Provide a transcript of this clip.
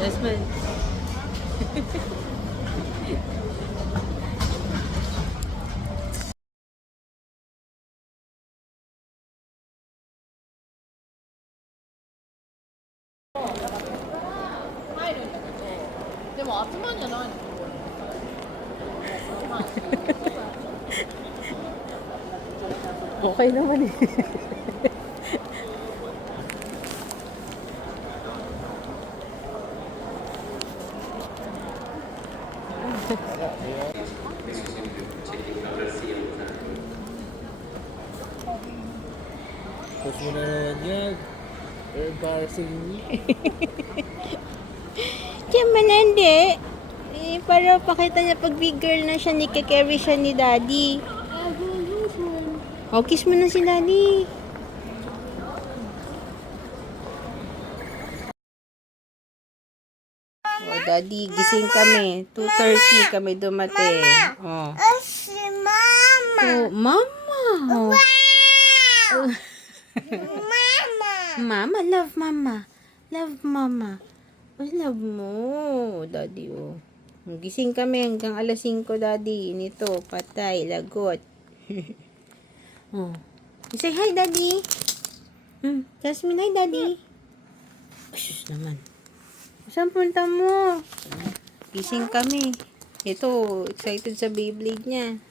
Jasmine. Okay naman eh. Post mo na naman yan. Embarrassing me. Diyan manandi. Para pakita niya pag big girl na siya, carry siya ni daddy. Oh, kiss mo na si daddy. Oh, daddy, gising kami. 2:30 kami dumating. Oh. Si Mama. Oh, mama. Oh. Mama. Mama, love mama. Love mama. Oh, love mo. Daddy, oh. Gising kami hanggang alas 5, daddy. Nito, patay, lagot. Oh. Say hi, daddy. Jasmine, hi, daddy. Sus naman. Saan punta mo? Gising kami. Ito, excited sa Beyblade niya.